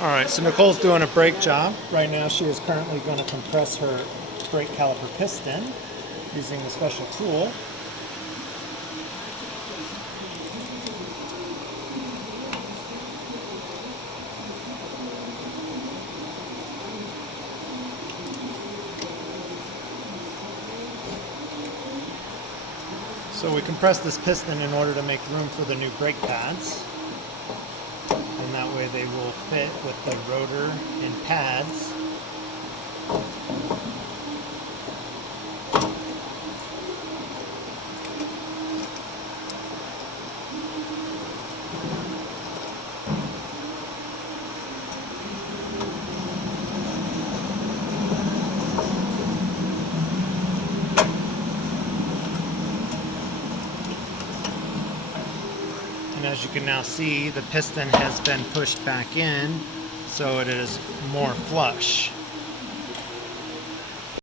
Alright, so Nicole's doing a brake job. Right now she is currently going to compress her brake caliper piston using a special tool. So we compress this piston in order to make room for the new brake pads. And that way they will fit with the rotor and pads. And as you can now see, the piston has been pushed back in, so it is more flush.